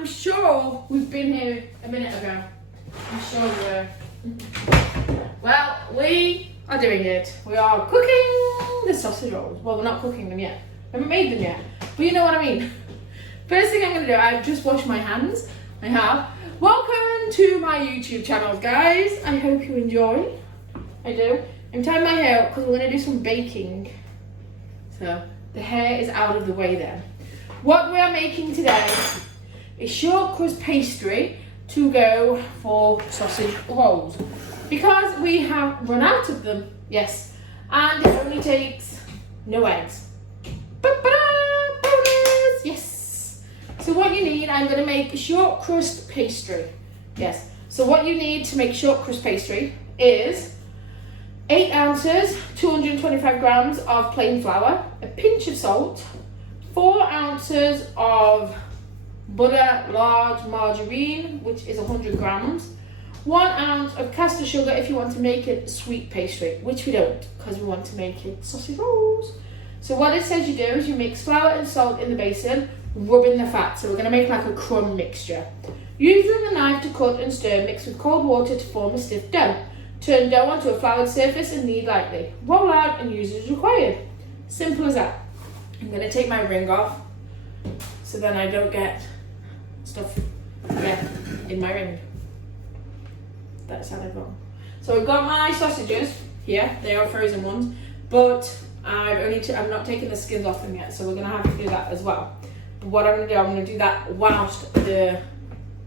I'm sure we've been here a minute ago. I'm sure we were. Well, we are doing it. We are cooking the sausage rolls. Well, we're not cooking them yet. We haven't made them yet. But you know what I mean. First thing I'm going to do, I've just washed my hands. I have. Welcome to my YouTube channel, guys. I hope you enjoy. I do. I'm tying my hair up because we're going to do some baking. So the hair is out of the way then. What we are making today is short crust pastry to go for sausage rolls. Because we have run out of them, yes. And it only takes no eggs. Bonus! Yes. So what you need, I'm going to make short crust pastry. Yes. So what you need to make short crust pastry is 8 ounces, 225 grams of plain flour, a pinch of salt, 4 ounces of butter, large margarine, which is 100 grams, 1 ounce of caster sugar if you want to make it sweet pastry, which we don't because we want to make it sausage rolls. So what it says you do is you mix flour and salt in the basin, rub in the fat. So we're going to make like a crumb mixture. Using a knife to cut and stir, mix with cold water to form a stiff dough. Turn dough onto a floured surface and knead lightly. Roll out and use as required. Simple as that. I'm going to take my ring off so then I don't get stuff in my ring. That sounded wrong. So I've got my sausages here. They are frozen ones, but I'm not taking the skins off them yet, so we're going to have to do that as well. But what I'm going to do, I'm going to do that whilst the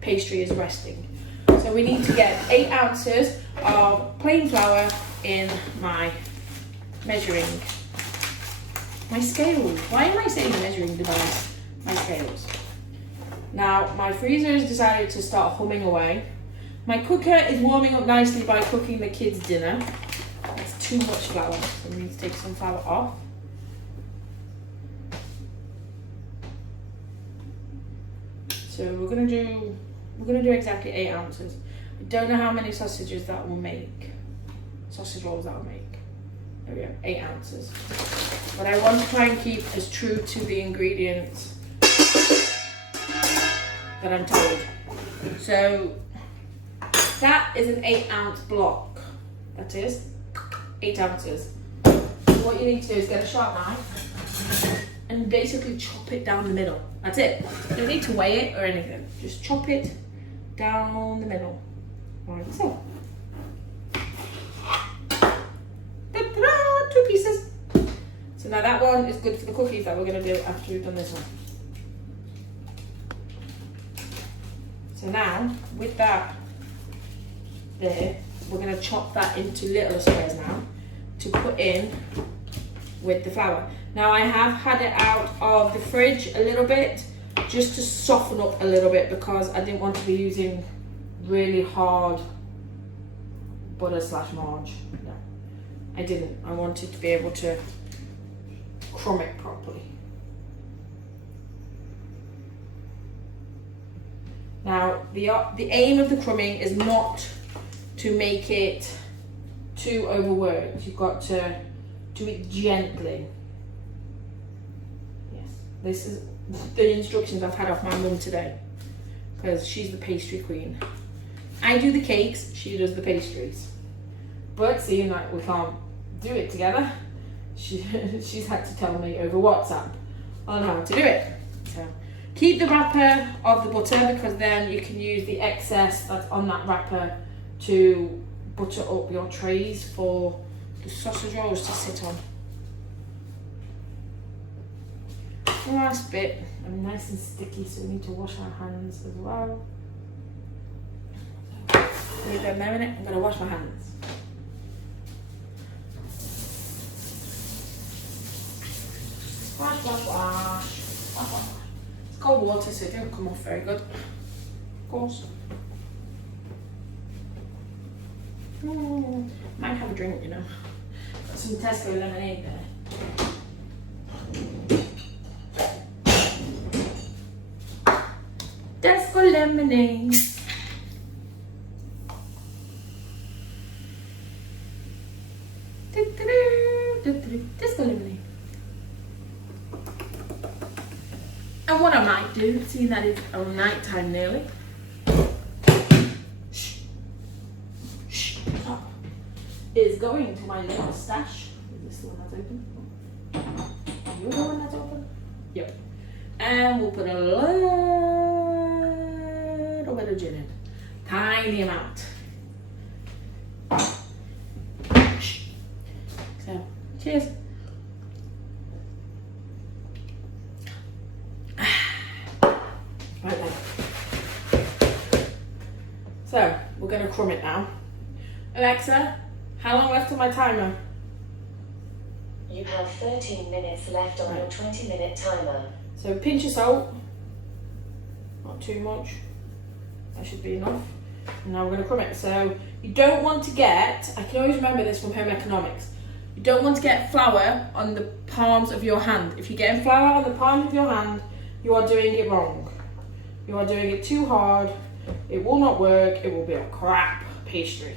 pastry is resting. So we need to get 8 ounces of plain flour in my measuring, my scales. Why am I saying measuring device? My scales. Now, my freezer has decided to start humming away. My cooker is warming up nicely by cooking the kids' dinner. That's too much flour, so we need to take some flour off. So we're gonna do exactly 8 ounces. I don't know how many sausages that will make. Sausage rolls that will make. There we go, 8 ounces. But I want to try and keep as true to the ingredients that I'm told. So that is an 8 ounce block. That is 8 ounces. So what you need to do is get a sharp knife and basically chop it down the middle. That's it. You don't need to weigh it or anything. Just chop it down the middle. Like so. Ta-da! 2 pieces. So now that one is good for the cookies that we're going to do after we've done this one. So now, with that there, we're going to chop that into little squares now to put in with the flour. Now I have had it out of the fridge a little bit just to soften up a little bit because I didn't want to be using really hard butter / marge. No, I didn't. I wanted to be able to crumb it properly. Now the aim of the crumbing is not to make it too overworked. You've got to do it gently. Yes, this is the instructions I've had off my mum today because she's the pastry queen. I do the cakes, she does the pastries. But seeing that we can't do it together, she's had to tell me over WhatsApp on how to do it. So keep the wrapper of the butter because then you can use the excess that's on that wrapper to butter up your trays for the sausage rolls to sit on. The last bit, I'm nice and sticky, so we need to wash our hands as well. Leave it a minute, I'm going to wash my hands. Wash, wash, wash. Wash, wash. It's cold water, so it didn't come off very good. Of course. Might have a drink, you know. Got some Tesco lemonade there. Tesco lemonade. Tesco lemonade. And what I might do seeing that it's night time nearly. Is going to my little stash. Is this the one that's open? Are you the one that's open? Yep. And we'll put a little bit of gin in. Tiny amount. So, cheers. Right then. So, we're going to crumb it now. Alexa, how long left on my timer? You have 13 minutes left on your 20-minute timer. So pinch of salt, not too much, that should be enough. And now we're going to crumb it. So you don't want to get, I can always remember this from home economics, you don't want to get flour on the palms of your hand. If you're getting flour on the palm of your hand, you are doing it wrong. You are doing it too hard, it will not work, it will be a crap pastry.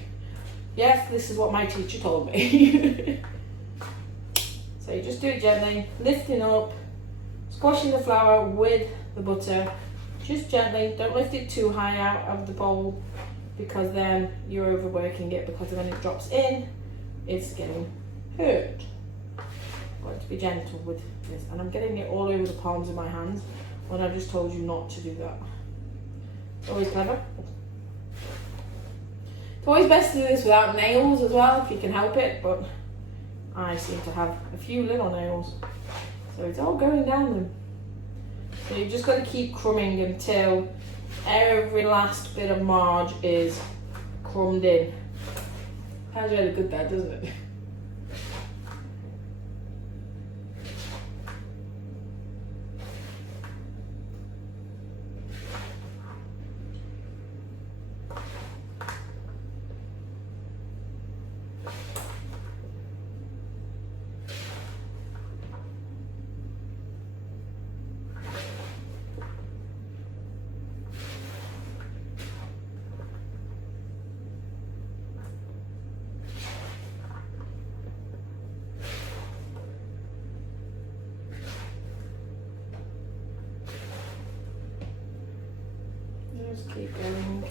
Yes, this is what my teacher told me. So you just do it gently, lifting up, squashing the flour with the butter, just gently. Don't lift it too high out of the bowl because then you're overworking it, because when it drops in, it's getting hurt. Got to be gentle with this. And I'm getting it all over the palms of my hands when I just told you not to do that. Always clever. It's always best to do this without nails as well, if you can help it, but I seem to have a few little nails, so it's all going down them. So you've just got to keep crumbing until every last bit of marge is crumbed in. Sounds really good that, doesn't it? Just keep going.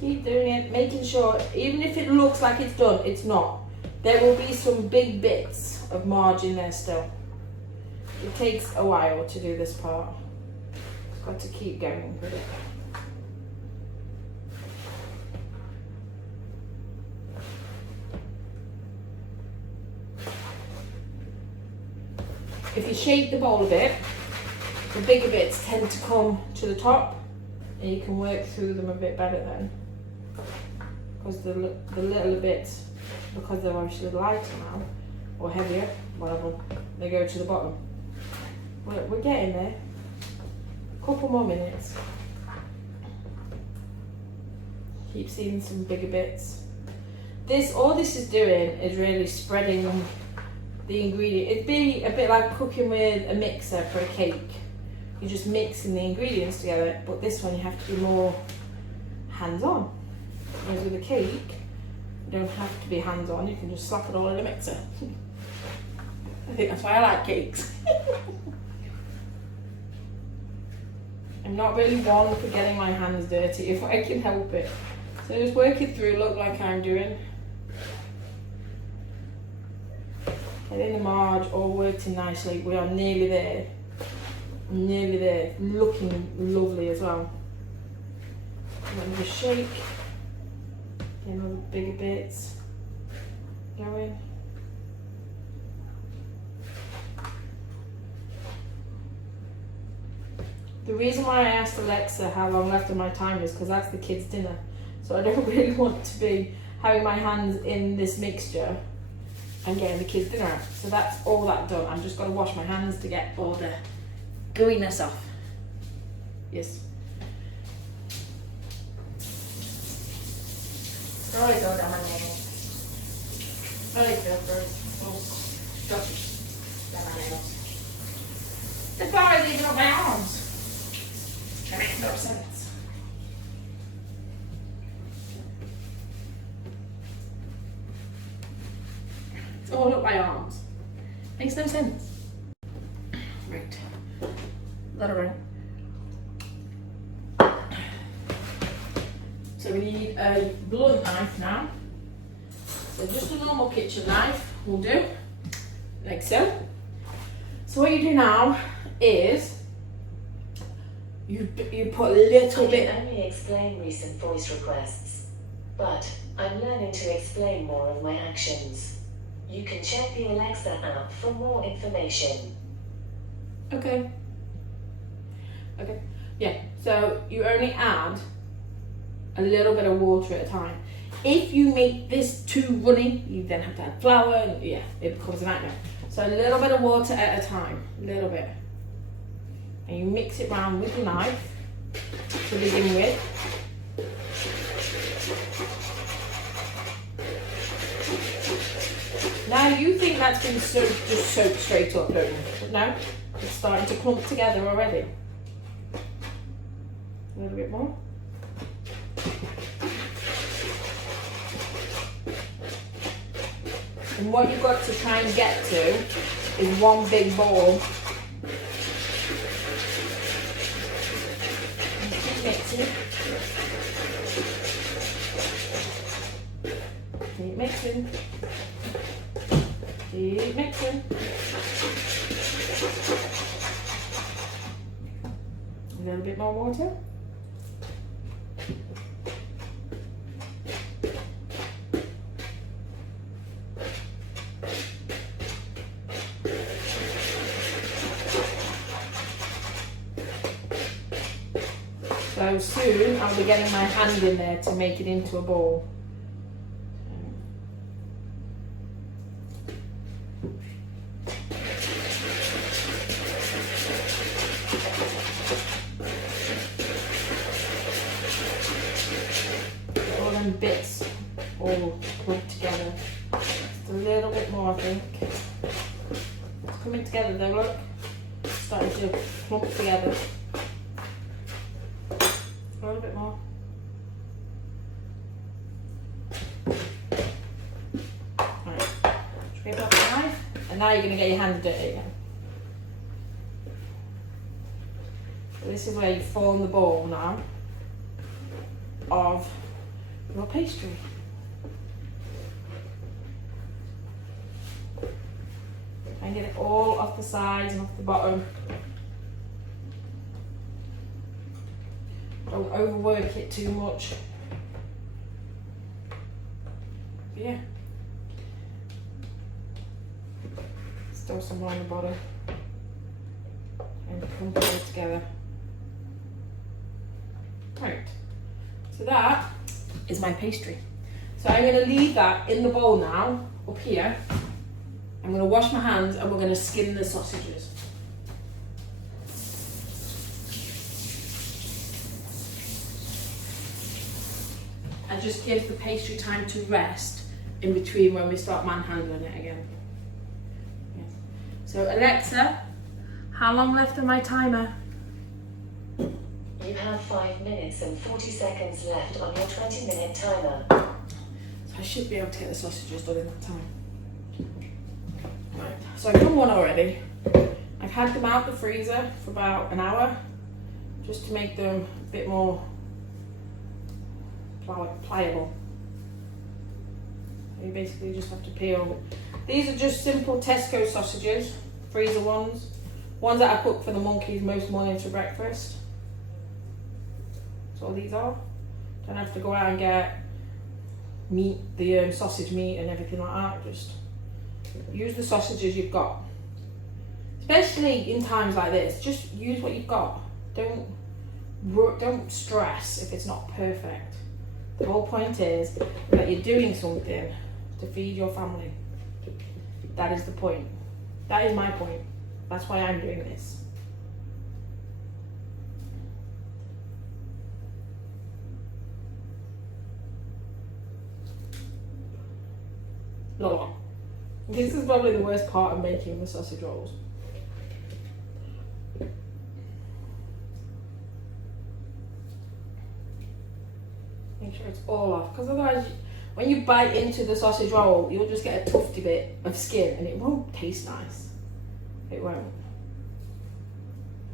Keep doing it, making sure, even if it looks like it's done, it's not. There will be some big bits of marge in there still. It takes a while to do this part. Just got to keep going with it. If you shape the bowl a bit, the bigger bits tend to come to the top and you can work through them a bit better then. Because the little bits, because they're obviously lighter now, or heavier, whatever, they go to the bottom. We're getting there. A couple more minutes. Keep seeing some bigger bits. All this is doing is really spreading the ingredient. It'd be a bit like cooking with a mixer for a cake. You're just mixing the ingredients together, but this one you have to be more hands-on. Whereas with a cake, you don't have to be hands-on, you can just slap it all in a mixer. I think that's why I like cakes. I'm not really one for getting my hands dirty if I can help it. So just work it through, look like I'm doing. Getting the marge all worked in nicely. We are nearly there. Nearly there. Looking lovely as well. And then just shake. Get all the bigger bits going. The reason why I asked Alexa how long left on my timer is because that's the kids' dinner. So I don't really want to be having my hands in this mixture and getting the kids' dinner out. So that's all that done. I've just got to wash my hands to get all the gooiness off. Yes. Sorry, go down my nails. I like filters. Oh, gosh. Down my nails. The fire leaving up my arms. That makes no sense. It's all up my arms. Makes no sense. Right. Let it run. So we need a blunt knife now. So just a normal kitchen knife will do, like so. So what you do now is you put a little bit. I can only explain recent voice requests, but I'm learning to explain more of my actions. You can check the Alexa app for more information. Okay. Okay. Yeah. So you only add a little bit of water at a time. If you make this too runny, you then have to add flour, and yeah, it becomes a nightmare. So a little bit of water at a time, a little bit. And you mix it round with your knife to begin with. Now you think that's been just soaked straight up, don't you? But no, it's starting to clump together already. A little bit more. And what you've got to try and get to is one big ball. And keep mixing. Keep mixing. Keep mixing. A little bit more water. So soon I'll be getting my hand in there to make it into a ball. All them bits all clumped together. Just a little bit more, I think. It's coming together though, look. It's starting to clump together. A little bit more. Right, scrape off the knife, and now you're going to get your hands dirty again. So this is where you form the ball now of your pastry. And get it all off the sides and off the bottom. Don't overwork it too much. Yeah. Still some more on the bottom. And clump it all together. Right. So that is my pastry. So I'm going to leave that in the bowl now, up here. I'm going to wash my hands and we're going to skin the sausages. And just give the pastry time to rest in between when we start manhandling it again. Yeah. So Alexa, how long left on my timer? You have 5 minutes and 40 seconds left on your 20-minute timer. So I should be able to get the sausages done in that time. Right, so I've done one already. I've had them out the freezer for about an hour, just to make them a bit more pliable. You basically just have to peel. These are just simple Tesco sausages, freezer ones that I cook for the monkeys most mornings for breakfast. That's all these are. Don't have to go out and get meat, the sausage meat and everything like that. Just use the sausages you've got. Especially in times like this, just use what you've got. Don't stress if it's not perfect. The whole point is that you're doing something to feed your family. That is the point. That is my point. That's why I'm doing this. Look, this is probably the worst part of making the sausage rolls. Make sure it's all off, because otherwise when you bite into the sausage roll, you'll just get a tufty bit of skin and it won't taste nice. It won't.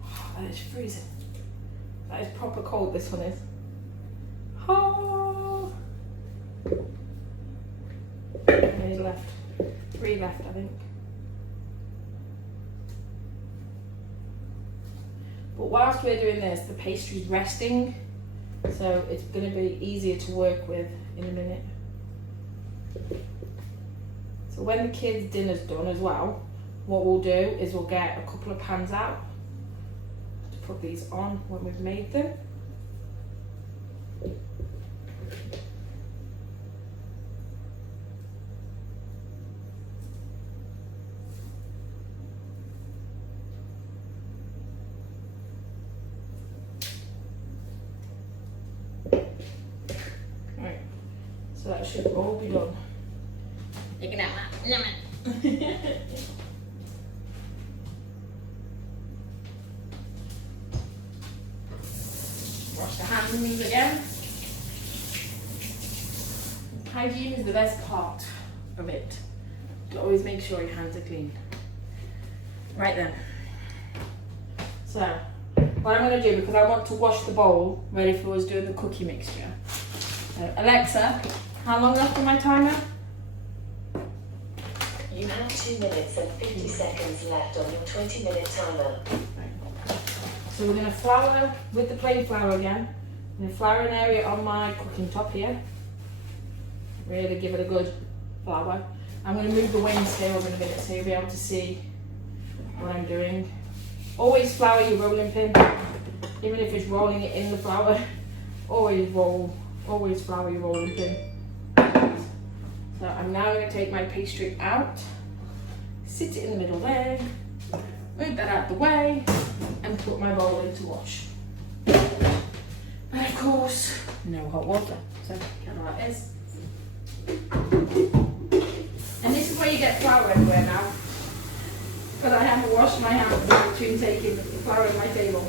Oh, that is freezing. That is proper cold, this one is. Oh. How many left? 3 left, I think. But whilst we're doing this, the pastry's resting, so it's going to be easier to work with in a minute. So when the kids' dinner's done as well, what we'll do is we'll get a couple of pans out to put these on when we've made them. Right, so that should all be done. You can have that. Lemon. Wash the hands again. Hygiene is the best part of it. To always make sure your hands are clean. Right then. So, what I'm going to do, because I want to wash the bowl ready for us doing the cookie mixture. So, Alexa, how long left on my timer? You have 2 minutes and 50 seconds left on your 20-minute timer. So we're going to flour with the plain flour again. I'm going to flour an area on my cooking top here. Really give it a good flour. I'm going to move the weighing scale in a minute so you'll be able to see what I'm doing. Always flour your rolling pin, even if it's rolling it in the flour. Always flour your rolling pin. So I'm now going to take my pastry out, sit it in the middle there, move that out the way, and put my bowl in to wash. And of course, no hot water, so kind of like this. And this is where you get flour everywhere now, because I haven't washed my hands between taking the flour on my table.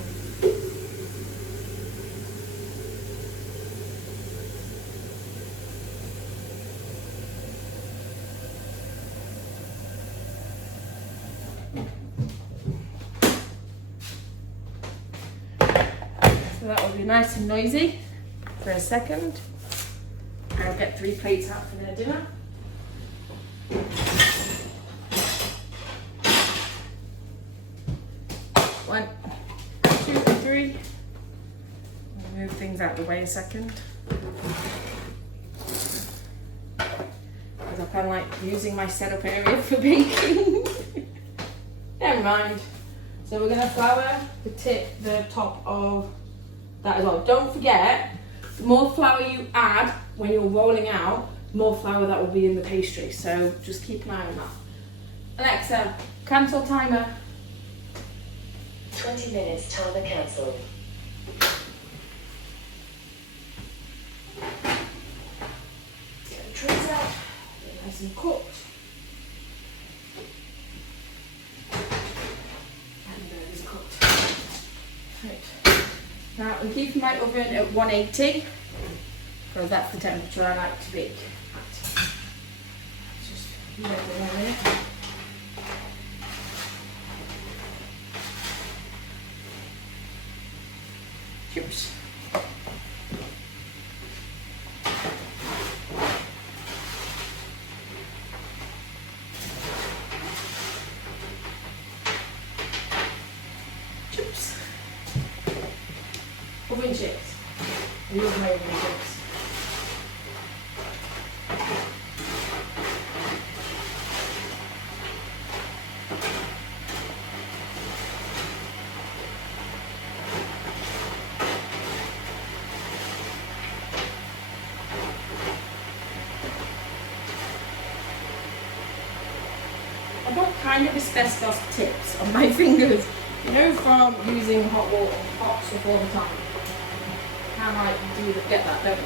So that will be nice and noisy for a second. I'll get 3 plates out for their dinner. 1, 2, 3. I'll move things out the way a second. Because I kind of like using my setup area for baking. Never mind. So we're going to flour the top of that as well. Don't forget, the more flour you add when you're rolling out, the more flour that will be in the pastry. So just keep an eye on that. Alexa, cancel timer. 20 minutes timer cancelled. Get the trays out. Get nice and cooked. And it's cooked. Right. Now I'm keeping my oven at 180 because that's the temperature I like to bake at. Let's just leave it for 1 minute. Cheers. Chips. Oven chips. I love my oven chips. I've got kind of asbestos tips on my fingers, you know, from using hot water, hot stuff all the time. Kind of like get that, don't you?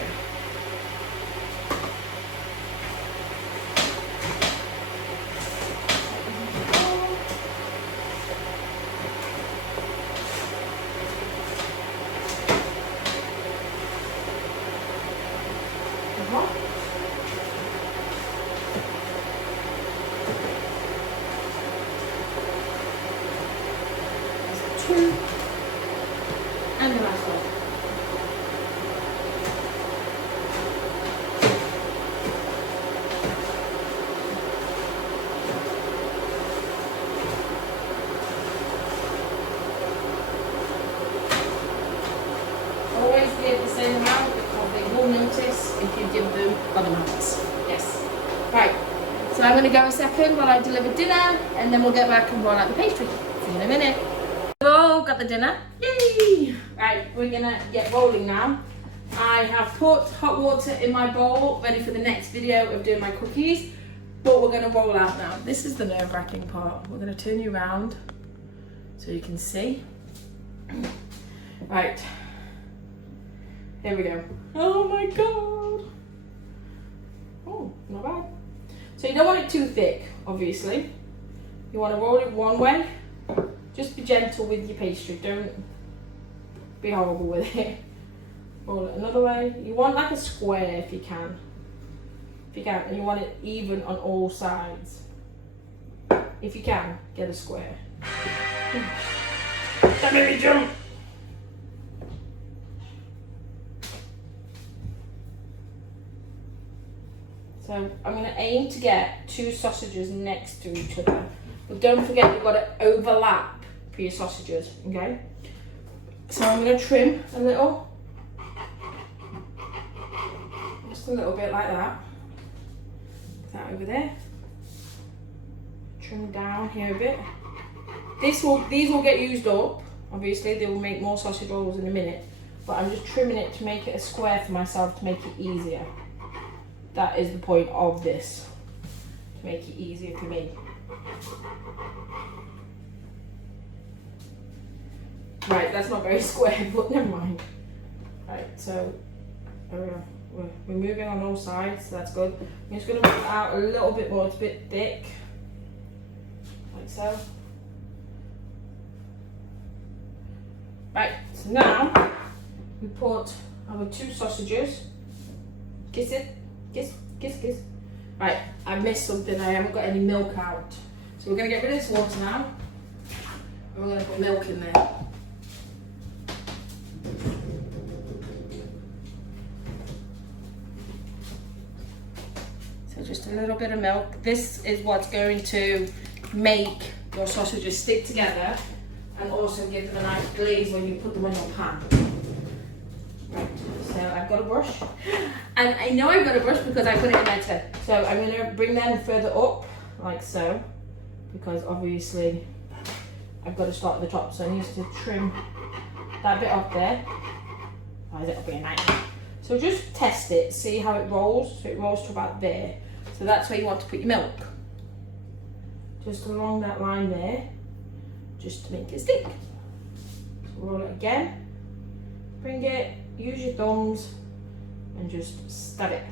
2, and the last one. Always give the same amount because they will notice if you give them other amounts. Yes. Right. So I'm going to go a second while I deliver dinner, and then we'll get back and roll out the pastry. See you in a minute. Oh, got the dinner. Yay! Right, we're going to get rolling now. I have put hot water in my bowl, ready for the next video of doing my cookies, but we're going to roll out now. This is the nerve-wracking part. We're going to turn you around so you can see. Right. Here we go. Oh my god. Oh, not bad. So you don't want it too thick, obviously. You want to roll it one way. Just be gentle with your pastry. Don't be horrible with it. Roll it another way. You want like a square if you can. If you can. And you want it even on all sides. If you can, get a square. That made me jump. So I'm going to aim to get 2 sausages next to each other. But don't forget you've got to overlap for your sausages, okay? So I'm going to trim a little. Just a little bit like that. Put that over there. Trim down here a bit. These will get used up. Obviously they will make more sausage rolls in a minute. But I'm just trimming it to make it a square for myself to make it easier. That is the point of this, to make it easier for me. Right, that's not very square, but never mind. Right, so there we go. We're moving on all sides, so that's good. I'm just going to move it out a little bit more, it's a bit thick, like so. Right, so now we put our 2 sausages. Kiss it. Kiss, kiss, kiss. Right, I missed something. I haven't got any milk out. So we're going to get rid of this water now. And we're going to put milk in there. So just a little bit of milk. This is what's going to make your sausages stick together and also give them a nice glaze when you put them on your pan. Right, so I've got a brush, and I know I've got a brush because I put it in there too. So I'm going to bring them further up, like so, because obviously I've got to start at the top, so I need to trim that bit off there. Why is it up in a night? So just test it, see how it rolls. So it rolls to about there. So that's where you want to put your milk. Just along that line there, just to make it stick. So roll it again, bring it. Use your thumbs and just stab it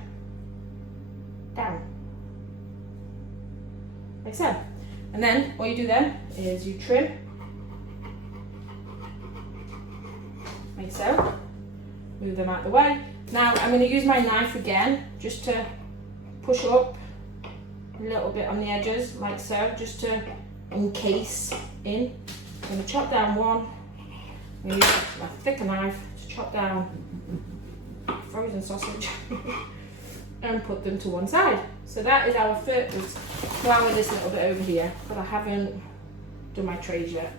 down, like so. And then what you do then is you trim, like so. Move them out the way. Now I'm going to use my knife again, just to push up a little bit on the edges, like so, just to encase in. I'm going to chop down one. I'm going to use a thicker knife to chop down frozen sausage and put them to one side. So that is our first. Flour this little bit over here, but I haven't done my trays yet.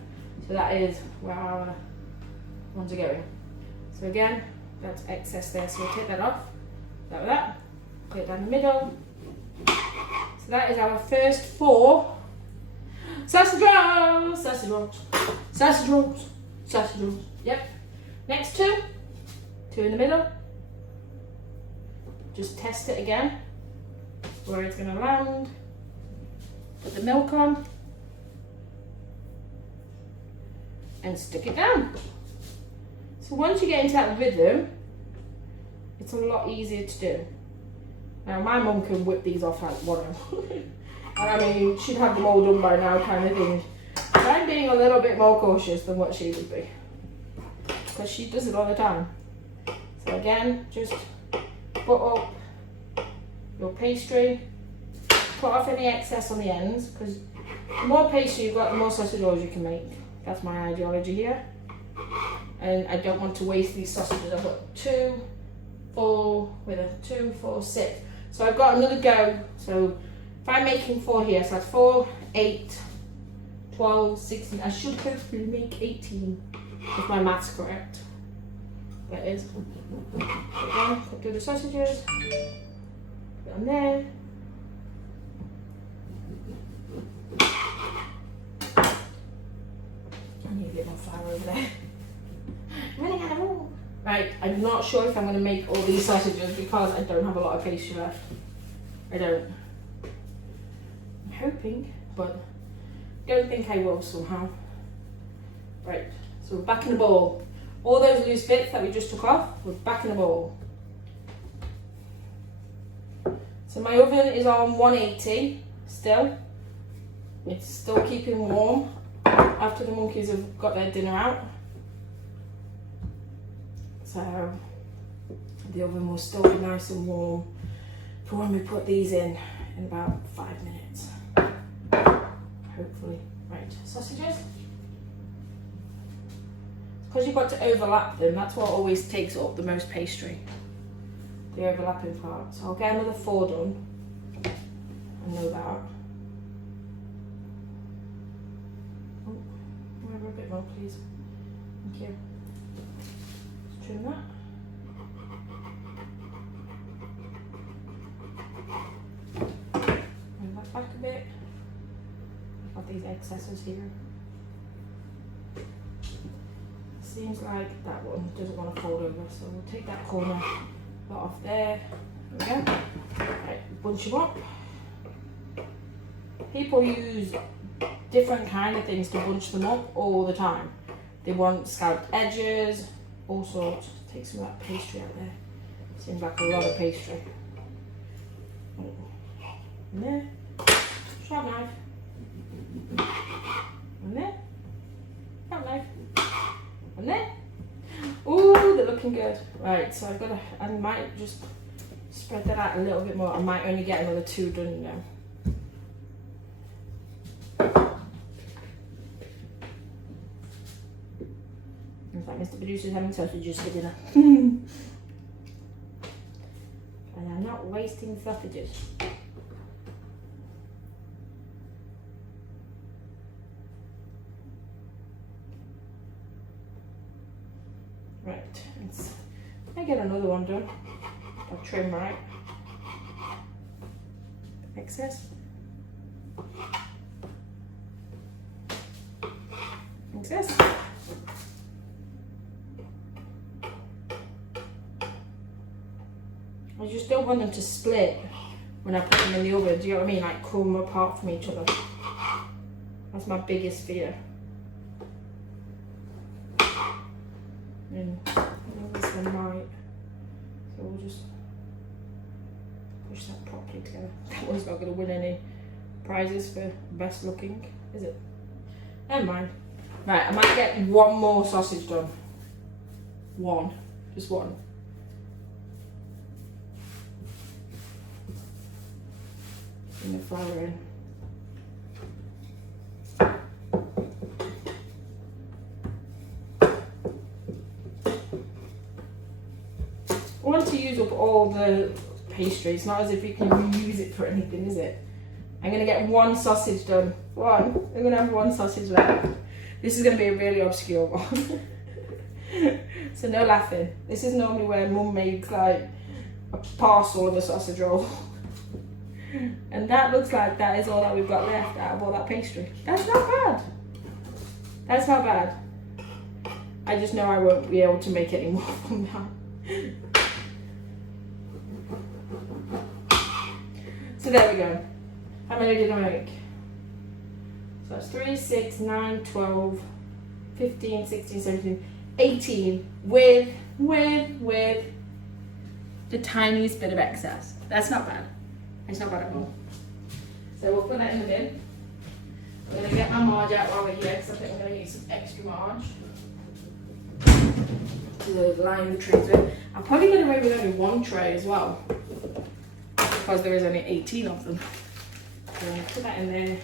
So that is where our ones are going. So again, that's excess there, so we'll take that off. Like that. Put it down the middle. So that is our first 4 sausage rolls, sausage rolls, sausage rolls, sausage rolls. Yep. Next 2 in the middle. Just test it again, where it's going to land. Put the milk on and stick it down. So once you get into that rhythm, it's a lot easier to do. Now my mum can whip these off like whatever. And I mean, she'd have them all done by now kind of thing. But I'm being a little bit more cautious than what she would be, because she does it all the time. So again, just put up your pastry, put off any excess on the ends, because the more pastry you've got, the more sausage rolls you can make. That's my ideology here. And I don't want to waste these sausages. I've got 2, 4, with a 2, 4, 6. So I've got another go. So if I'm making 4 here, so that's 4, 8, 12, 16. I should hopefully make 18 if my math's correct. That is. Again, cut through the sausages. Put it on there. I need a bit more flour over there. I'm running out of room. Right, I'm not sure if I'm going to make all these sausages because I don't have a lot of pastry left. I don't. I'm hoping, but don't think I will somehow. Right, so we're back in the bowl. All those loose bits that we just took off, we're back in the bowl. So my oven is on 180 still. It's still keeping warm after the monkeys have got their dinner out. So the oven will still be nice and warm for when we put these in about 5 minutes. Hopefully. Right, sausages. Because you've got to overlap them, that's what always takes up the most pastry. The overlapping part. So I'll get another 4 done. I know that. Oh, a bit more, please. Thank you. Let's trim that. Move that back a bit. I've got these excesses here. Seems like that one doesn't want to fold over, so we'll take that corner off there. There we go. Right, bunch them up. People use different kind of things to bunch them up all the time. They want scalloped edges, all sorts. Take some of that pastry out there. Seems like a lot of pastry. And there. Sharp knife. And there. Sharp knife. And there. Ooh, they're looking good. Right, so I've got to, I might just spread that out a little bit more. I might only get another 2 done, you know. In fact, Mr. Producer's having sausages for dinner. And I'm not wasting sausages. Right, I get another one done. I'll trim right. Excess. Excess. I just don't want them to split when I put them in the oven. Do you know what I mean? Like come apart from each other. That's my biggest fear. And this one might. So we'll just push that properly together. That one's not going to win any prizes for best looking, is it? Never mind. Right, I might get 1 more sausage done. 1. Just 1. And the flour in. I want to use up all the pastry. It's not as if you can reuse it for anything, is it? I'm going to get 1 sausage done. 1. I'm going to have 1 sausage left. This is going to be a really obscure one. So no laughing. This is normally where Mum makes like a parcel of a sausage roll. And that looks like that is all that we've got left out of all that pastry. That's not bad. That's not bad. I just know I won't be able to make any more from that. So there we go. How many did I make? So that's 3, 6, 9, 12, 15, 16, 17, 18 with the tiniest bit of excess. That's not bad. It's not bad at all. So we'll put that in the bin. I'm going to get my marge out while we're here because I think I'm going to need some extra marge to line the trays with. I'm probably going to make with only 1 tray as well because there is only 18 of them. So I'm going to put that in there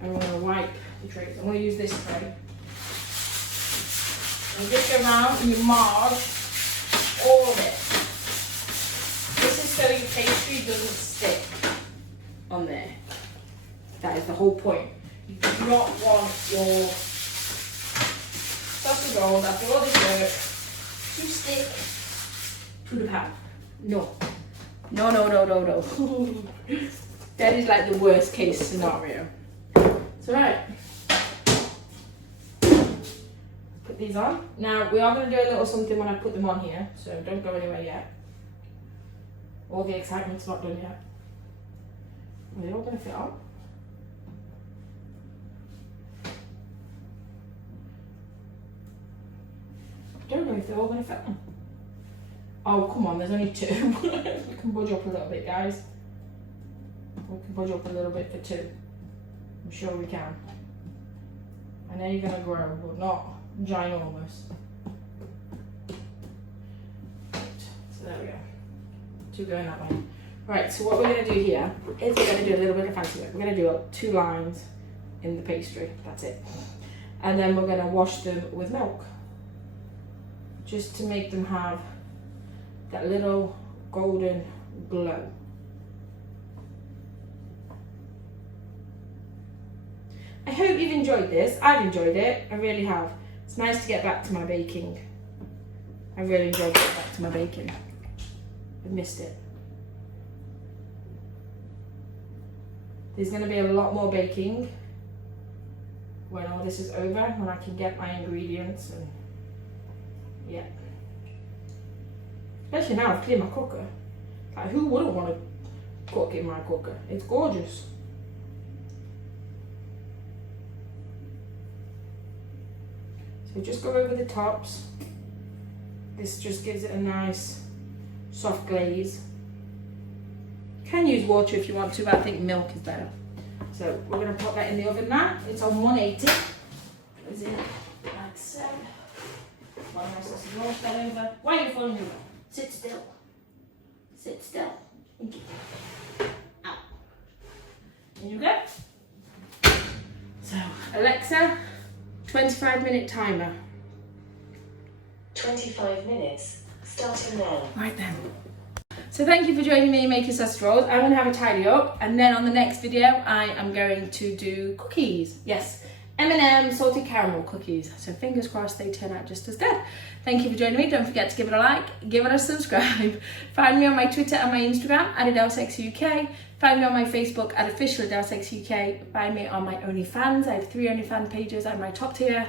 and I'm going to wipe the trays. I'm going to use this tray And just go around and you marge all of it. This is so your pastry doesn't stick on there. That is the whole point. You do not want your sausage rolls after all this work to stick to the pan. No. No, no, no, no, no. That is like the worst case scenario. It's alright. Put these on. Now we are going to do a little something when I put them on here, so don't go anywhere yet. All the excitement's not done yet. Are they all going to fit on? I don't know if they're all going to fit on. Oh, come on, there's only 2. We can budge up a little bit, guys. We can budge up a little bit for 2. I'm sure we can. I know you're going to grow, but not ginormous. So there we go. 2 going that way. Right, so what we're going to do here is we're going to do a little bit of fancy work. We're going to do 2 lines in the pastry. That's it. And then we're going to wash them with milk. Just to make them have that little golden glow. I hope you've enjoyed this. I've enjoyed it. I really have. It's nice to get back to my baking. I really enjoyed getting back to my baking. I've missed it. There's going to be a lot more baking when all this is over, when I can get my ingredients and yeah. Especially now I've cleaned my cooker. Like, who wouldn't want to cook in my cooker? It's gorgeous. So just go over the tops. This just gives it a nice soft glaze. You can use water if you want to, but I think milk is better. So we're going to put that in the oven now. It's on 180. Is it? Like so. One nice sausage roll fell over. Why are you falling over? Sit still. Sit still. Thank you. Out. There you go. So, Alexa, 25-minute timer. 25 minutes, starting now. Right then. So thank you for joining me making sausage rolls. I'm going to have a tidy up, and then on the next video I am going to do cookies. Yes, M&M salted caramel cookies. So fingers crossed they turn out just as good. Thank you for joining me. Don't forget to give it a like, give it a subscribe. Find me on my Twitter and my Instagram at Adelesexyuk. Find me on my Facebook at official Adelesexyuk. Find me on my OnlyFans. I have 3 OnlyFans pages. I have my top tier,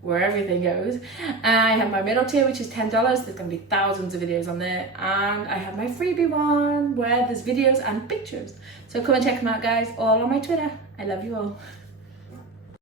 where everything goes. I have my middle tier, which is $10. There's going to be thousands of videos on there. And I have my freebie one, where there's videos and pictures. So come and check them out, guys, all on my Twitter. I love you all.